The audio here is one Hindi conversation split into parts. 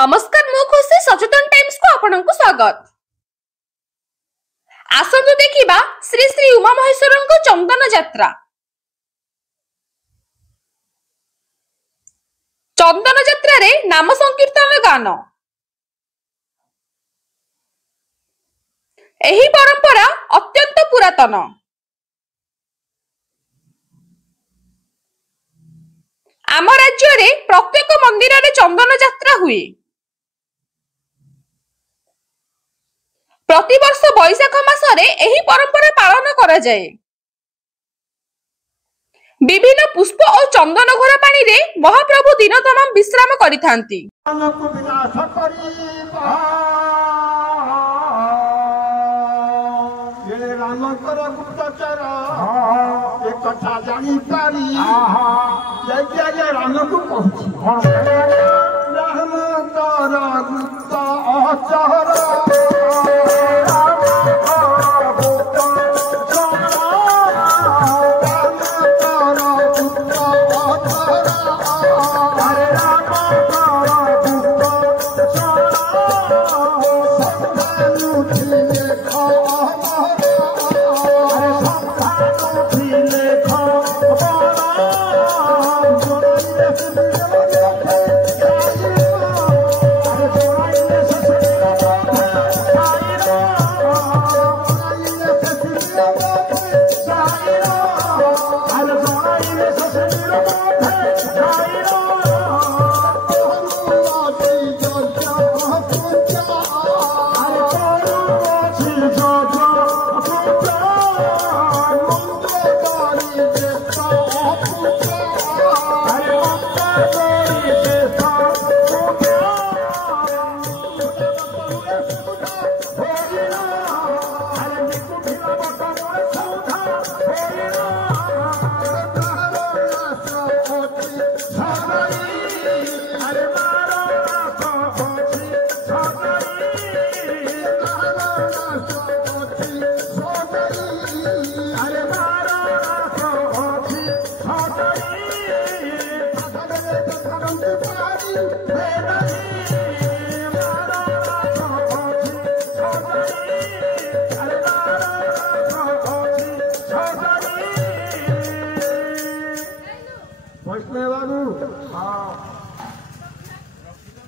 नमस्कार मु खुशी सचेतन टाइम्स को आपनकु स्वागत। आसंतु देखिबा श्री श्री उमा महेश्वरଙ୍କ चंदन यात्रा। चंदन यात्रा रे नाम संकीर्तन गान। एही परंपरा अत्यंत पुरातन। आम राज्य रे प्रत्येक मंदिर रे चंदन यात्रा हुए। प्रति वर्ष बैशाख मासरे एही परंपरा पालन करा जाए। विभिन्न पुष्प और चंदन घोरा पानी रे महाप्रभु दिन तमाम विश्राम करिथांती।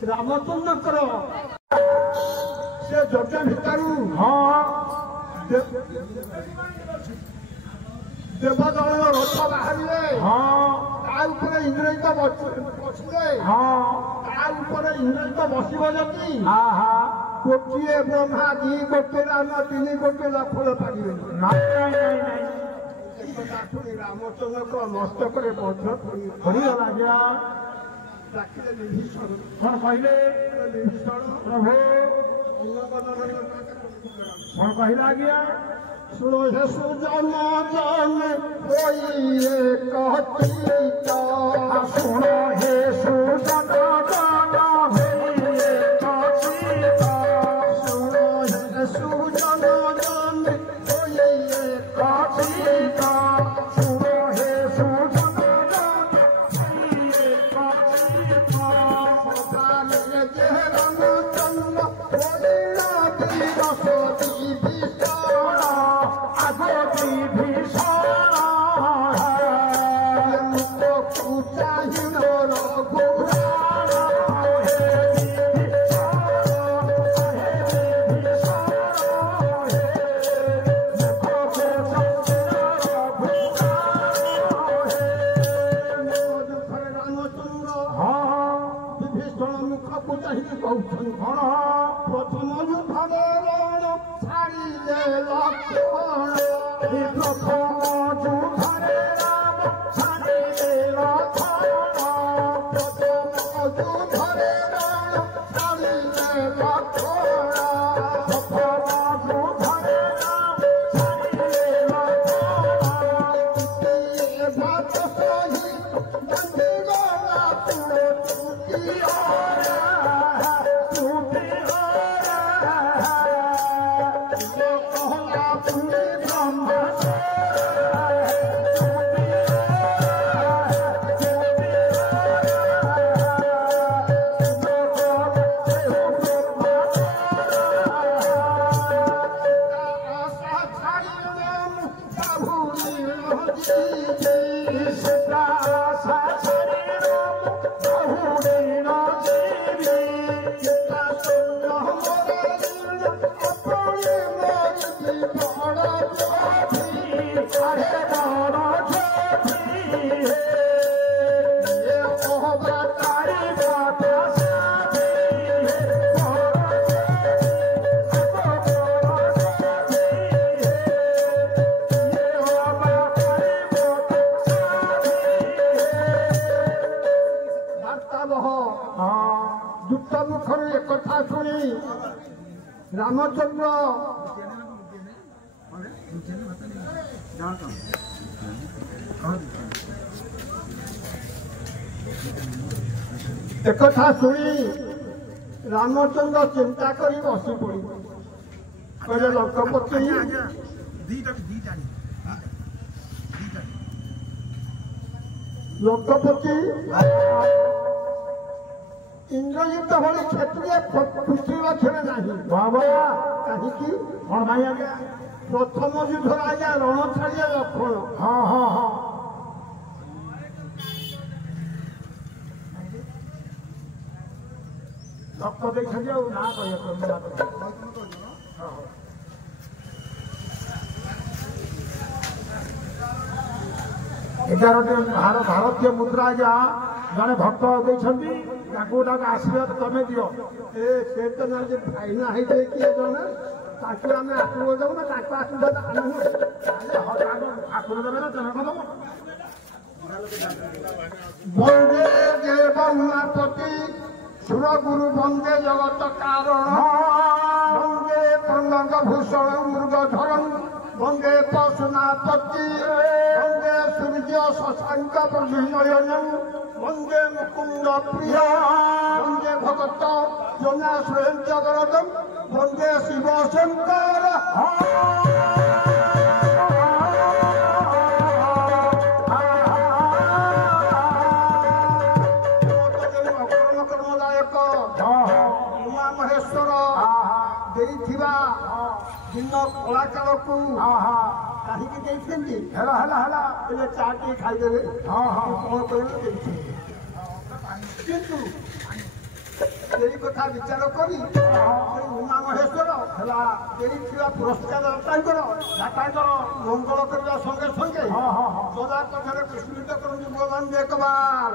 रामचंद्र से जगह भितर देवदल रथ बाहर इंद्रजित बसले इंद्रजित बसब जदि गोटे ब्रह्मा दी गोटे राम तीन गोटे फल पारे रामचंद्र मस्तक पड़गला कौन कहले प्रभु कौन कहला गया सुनो हे सुजन जन कोई कहती सुनो हे सुजन जन सुनो हे सुजन जन कोई कहती सुनो हे सुजन प्रथम युद्धे छाड़े लक्ष्मण प्रथम युद्धे राम छाड़े लक्ष्मण प्रथम युद्धे राम छाड़े लक्ष्मण प्रथम युद्धे राम छाड़े लक्ष्मण बात सही बंदी गला तुड़े रामचंद्र एक शुणी रामचंद्र चिंता कर बसी पड़ी कहले लंकापति लंकापति इंद्रजित भली क्षेत्रीय पृथ्वी रखे ना बाबा कहीं प्रथम युद्ध आज्ञा रण छाड़िया लक्षण हाँ हाँ हाँ रक्त देखा ना कह 11 भारतीय मुद्रा जा जड़े भक्त देखते आशीर्वाद तमें दियो से तो ना फाइना है किए जने ताकि आम आशीर्वाद देव ना आशीर्वाद ठाकुर देवे ना तेना वंदे देव उमापति सुर गुरु वंदे जगत कारण वंदे कनक भूषण मृग धरण वंदे पशुनापति वंदे सूर्य शशांक प्रभिनयन वंदे मुकुंद प्रिय वंदे भगत जना स्वयं जगरदम वंदे शिव शंकर कर्मदायक उमा महेश्वर देइथिबा दिन कलाकार को कहीं चाटी खाईदे कौन कर किंतु यही कथा विचार करी उमा महेश्वर पुरस्कार दातांकर मंगल करने संगे संगे सदा कथार पुष्पित करते भगवान एक बार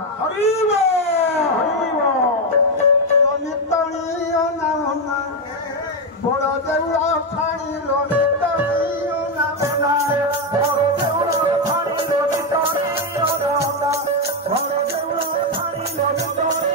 नितणी अना बड़ देउल ठाणी नितणी अना बड़ देउल ठाणी नितणी अना बड़ देउल ठाणी नितणी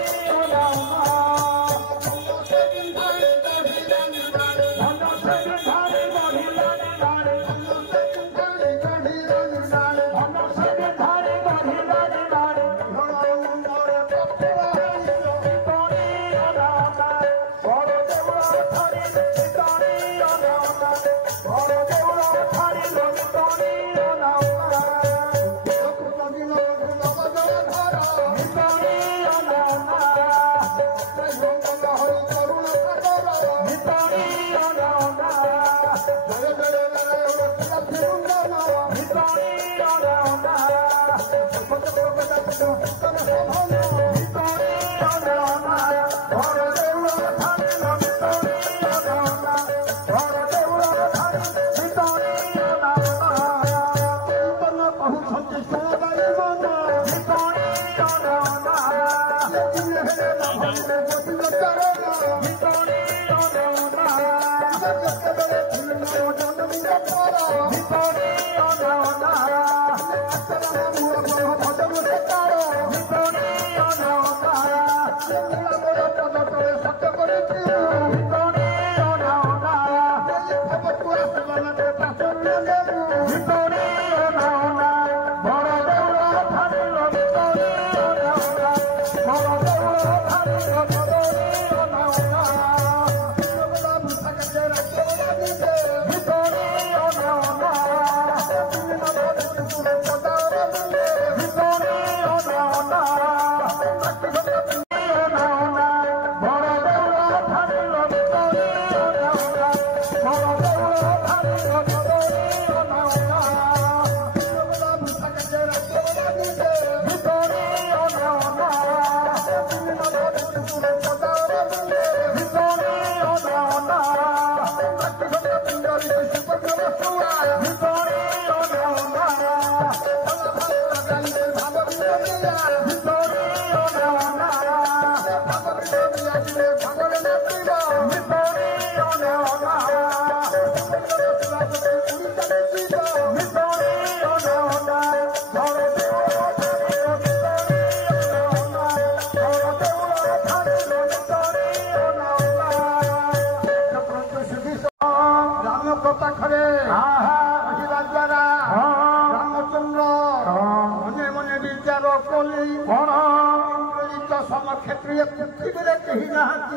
ক্ষেত্রে পৃথিবীতে কেহি নাহাନ୍ତି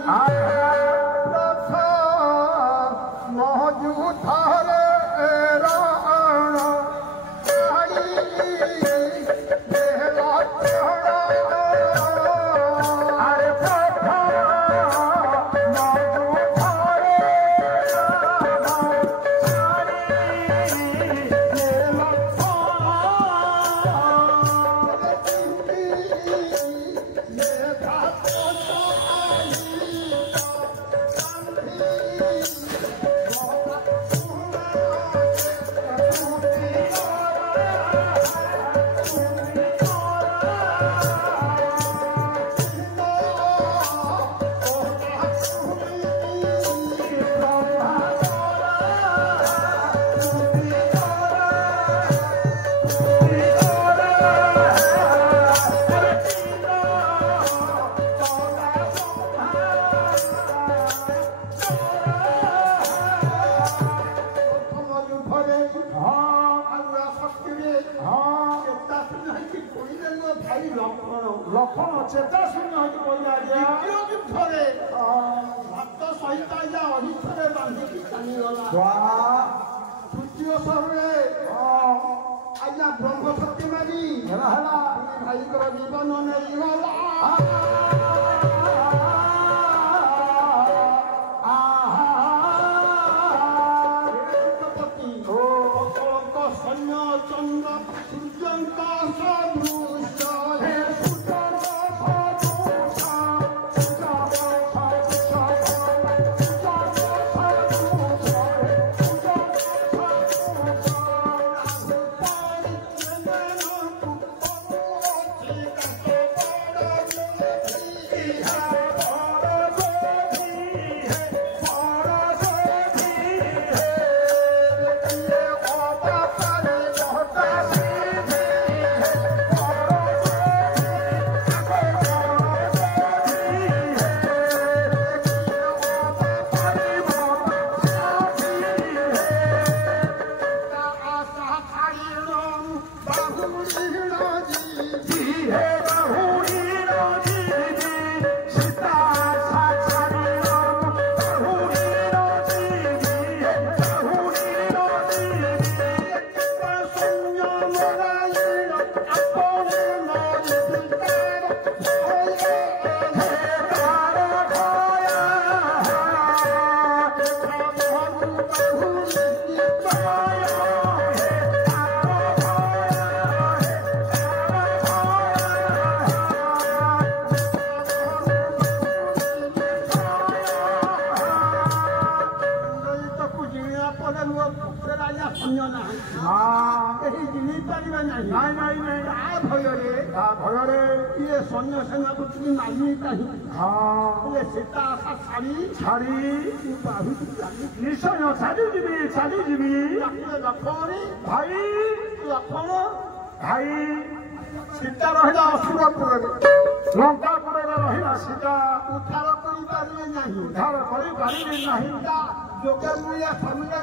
মহজুধারে রাণ লক্ষণ চেতা শূন্য হইতে পড়িলা দ্বিতীয় যুদ্ধরে ভক্ত সহিত আজ্ঞা অহিতরে বাঁধিকি টানিগলা তৃতীয় সর্বে আজ্ঞା ব্রহ্ম শক্তি মাগি ହେଲା ଭାଇଙ୍କର ଜୀବନ ନେଇଗଲା ସୈନ୍ୟ ଚନ୍ଦ୍ର ସୂର୍ଯ୍ୟଙ୍କ ସଦୃଶ ভୟରେ ইয়ে সৈন্য সেনাপতি তুমি মাগি কাহি সেটা আশা ছাড়ি নিশ্চয় ছাড়ি যাবি লক্ষ্মণ ভাই লক্ষ্মণ ভাই ସୀତା ରହିଲା ଅସୁରପୁରରେ ଲଙ୍କାପୁରରେ ରହିଲା ସୀତା ଉଦ୍ଧାର କରିପାରିଲେ ନାହିଁ ଯୋଗେ ମୂଳିଆ ସ୍ୱାମୀରେ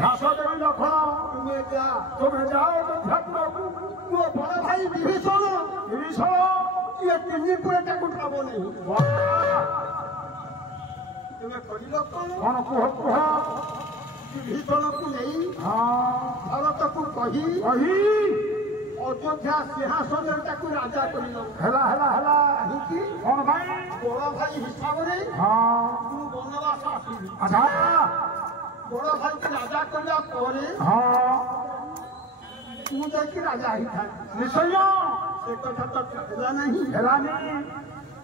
ଘାସ ଦେବି ଲକ୍ଷ୍ମଣ ତୁମେ ଯାଅ ମୋ ବଡ଼ ଭାଇ ବିଭୀଷଣ ଇଏ ତିନି ପୁରେ ତାକୁ ଖାବ ନାହିଁ ତୁମେ କରିଲ କଣ କୁହ ବିଭୀଷଣକୁ ନେଇ ଭରତକୁ କହି অযোধ্যা সিংহাসনের তাকে রাজা করিল হেলা কোন ভাই বড় ভাই হিসাবে তুই বনবাস আসিবি আচ্ছা বড় ভাইকে রাজা করা পরে তুই যাই রাজা হইথাই নিশ্চয় সে কথা তো হেলা নাই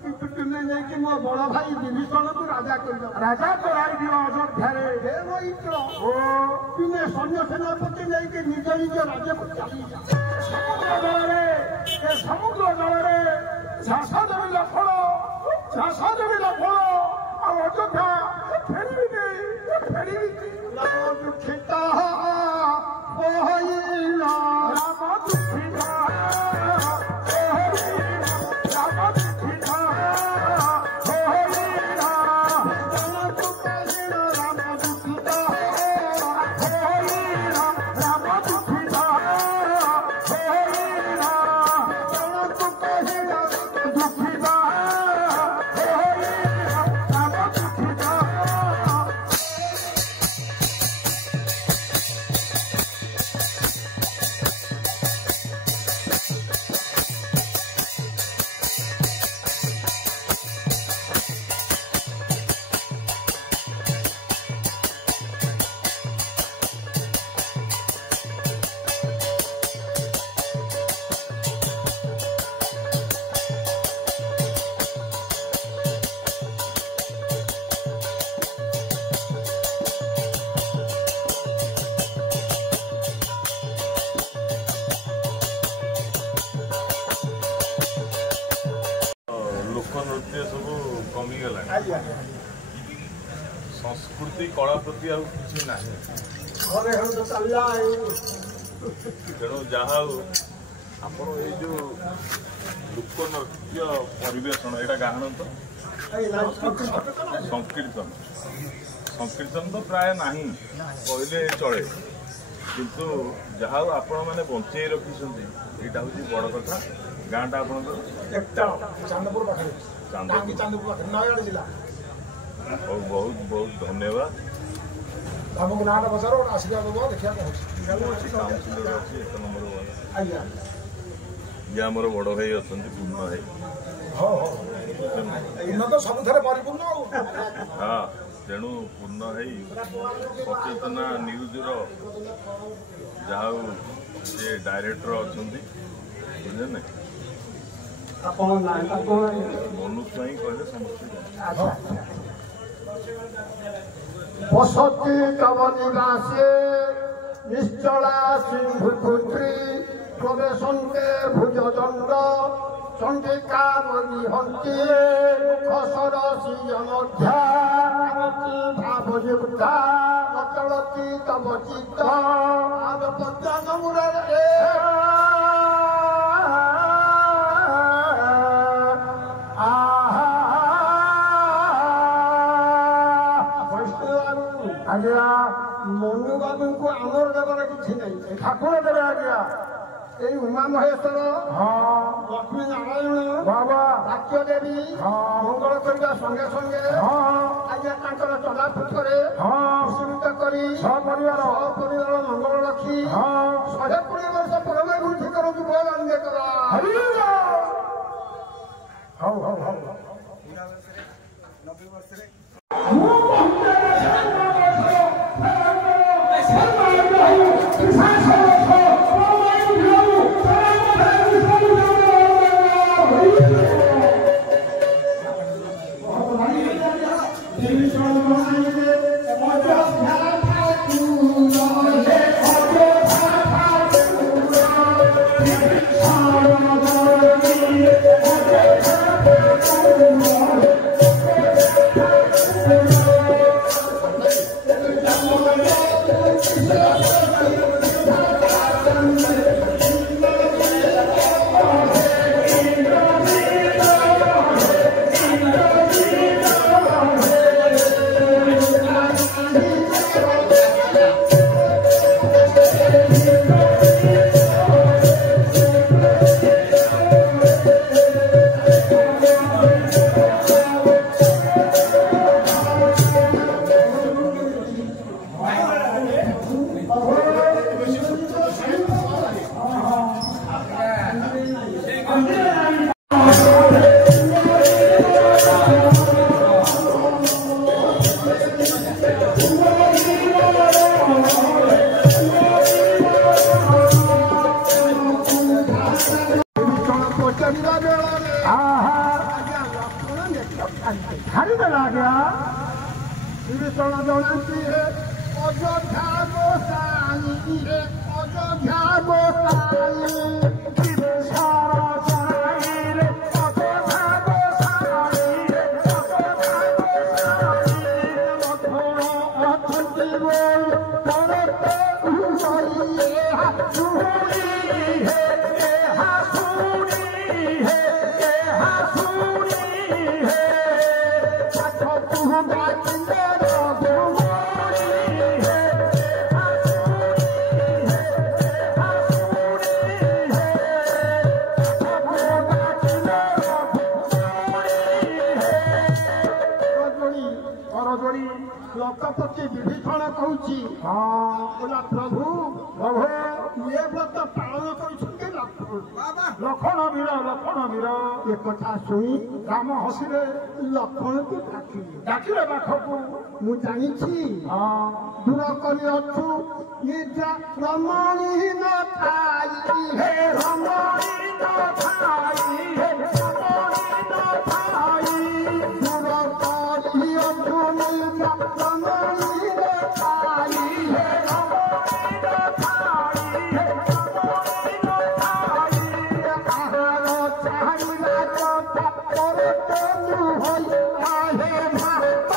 কিন্তু তুমি যাই মো বড় ভাই বিভীষণকে রাজা করিল রাজা করাই দিও অযোধ্যারে হে মৈত্র ও তুমি সৈন্য সেনাপতি যাই নিজ রাজ্যকে চালি যা সমুদ্র ଚାଷ ଜମି ଲଫଳ ଆଉ ଅଯୋଧ୍ୟା ଫେରିବି ଦୁଃଖିତ लोकनृत्य सब कमिगला संस्कृति कला प्रति किसी ना तेणु जहाँ आप जो लोकनृत्य परिवेशन यहाँ गाहन तो संकीर्तन तो प्राय ना कहले चले किंतु जहाँ आपण मैंने बंचाई रखिंट यहाँ हूँ बड़ कथा गाँटा आप चांदपुर जिला बहुत बहुत धन्यवाद आमको नाटा बचार आशीर्वाद देखा ये आम बड़ भाई अच्छा पूर्ण भाई तो सब परिपूर्ण हाँ तेणु पूर्ण भाई सचेतना न्यूज जहाँ से डायरेक्टर अच्छा बुझे ना मनु स्वाई कहले समस्ते बसती तव निवासे निश्चला सिंधुपुत्री प्रवेशन्ते भुजदण्ड चंडिका मणिहन्ते मुखसरसी अनध्या भावयुक्ता अचलती तव चित्त आदपद्यानमुरे आज्ञा मनु बाबू को आमर देवर किसी नहीं ठाकुर देवे आज्ञा এই উমা মহেশ্বর লক্ষ্মী নারায়ণ বাবা বাক্য দেবী মঙ্গল করা সঙ্গে সঙ্গে আজ্ঞা তাঁর চলা পথরে কুসুমিত করে সপরিবার মঙ্গল রক্ষী 120 ବର୍ଷ ପରମେ ବୃଦ୍ଧି କରନ୍ତୁ ବଳ ଆନନ୍ଦେ କର ହଉ ହଉ ହଉ 90 ବର୍ଷରେ छाड़ीदेला गया विभीषण जनाती है अयोध्या गोसाई अयोध्या गोसाई विभीषण जनाई रे ଶତପତି ବିଭୀଷଣ କହୁଛି କହିଲା ପ୍ରଭୁ ପ୍ରଭୁ ଏ ବ୍ରତ ପାଳନ କରୁଛନ୍ତି ଲକ୍ଷ୍ମଣ ବୀର ଏ କଥା ଶୁଣି ରାମ ହସିଲେ ଲକ୍ଷ୍ମଣକୁ ଡାକିଲେ ପାଖକୁ ମୁଁ ଜାଣିଛି ଦୂର କରି ଅଛୁ ନିଜ ରମଣୀ ନଥାଇ ହେ ରମଣୀ ନଥାଇ ହେ ରମଣୀ ନଥାଇ ଦୂର କରି ଅଛୁ ନିଜ ରମଣୀ ନଥାଇ ହେ ରମଣୀ ନଥାଇ ହେ ରମଣୀ ନଥାଇ ଆହାର ଚାହିଁଲା କଥା କରତେ ହୋଇ ଆହେ ଭାତ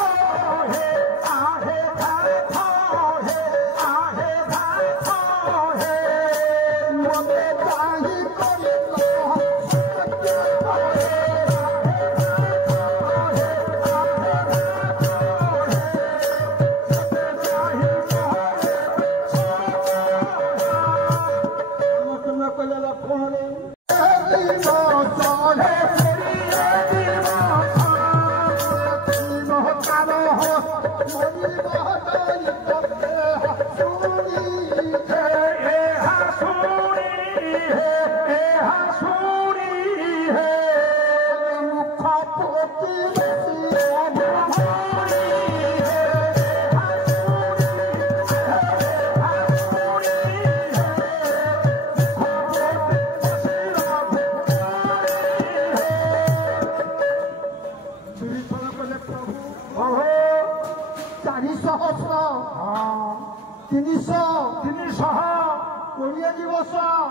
ହେ ଆହେ ଭାତ ହେ ଆହେ ଭାତ ହେ ମତେ ଚାହିଁ କରି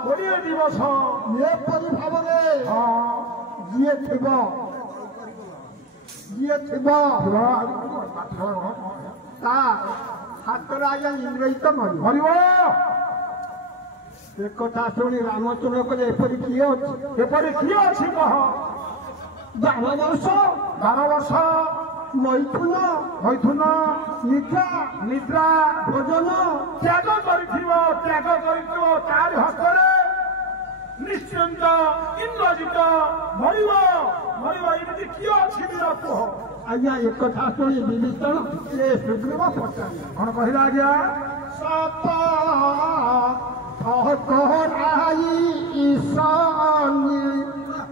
କୋଡ଼ିଏ ଦିବସ ଏପରି ଭାବରେ ଯିଏ ଥିବ ତା ହାତରେ ଆଜ୍ଞା ଇଂରେଜ ମରିବ ସେ କଥା ଶୁଣି ରାମଚନ୍ଦ୍ର କହିଲେ ଏପରି କିଏ ଅଛି କହ 12 ବର୍ଷ ମୈଥୁନ ନିଦ୍ରା ଭୋଜନ ତ୍ୟାଗ କରିଥିବ ତାରି ହସ୍ତରେ ନିଶ୍ଚିନ୍ତ ଇନ୍ଦ୍ରଜିତ ମରିବ ଏମିତି କିଏ ଅଛି କୁହ ଆଜ୍ଞା ଏକଥା ଶୁଣି ବିଭୀଷଣ ସେ ସୁଗ୍ରୀବ ପଚାରିଲେ କଣ କହିଲା ଆଜ୍ଞା ସତ କହରାଇ ଈଶାନି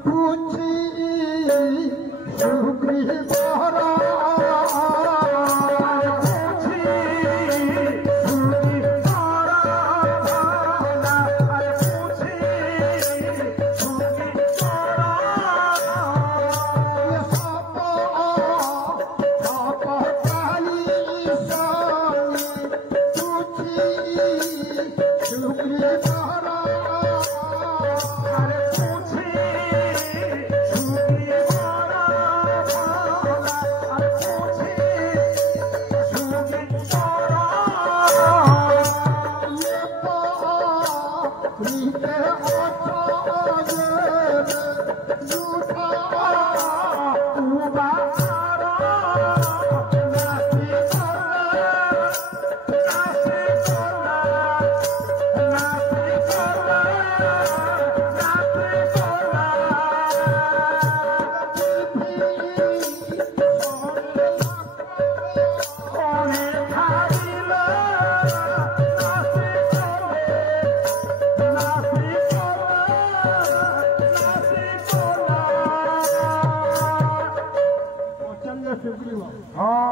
ପୁଛି ସୁଗ୍ରୀବର